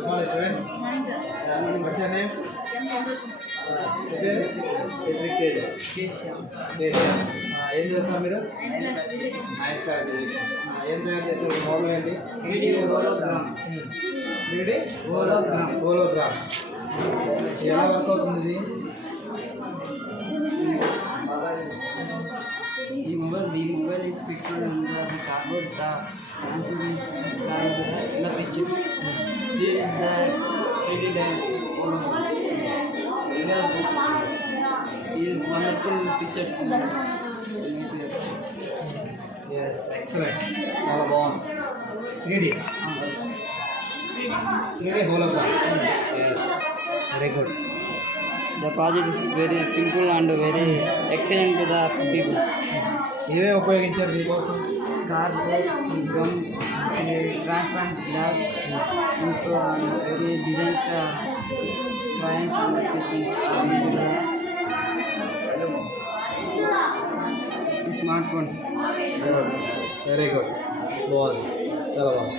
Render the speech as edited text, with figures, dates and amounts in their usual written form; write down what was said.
Good morning, students. Morning, sir. What's your name? M. Santosham. ఏం చేస్తారు మీరు? 9th class physics. Ninth class physics. ఏం తయారు చేస్తారు? మోడల్ ఏంటి? 3D hologram. 3D Hologram. Hologram. ఎలా వర్క్ అవుతుంది ఇది? The mobile is pictured on the cardboard. The translucent in the picture. This is the 3D hologram. This is wonderful picture. Yes, excellent. చాలా బాగుంది. 3D hologram. Yes, very good. The project is very simple and very excellent to the people. ఇవే ఉపయోగించారు మీకోసం? Cardboard, gum, transparent glass, info and very designs, crayons and sketching. Smartphone. Very good. బాగుంది, చాలా బాగుంది.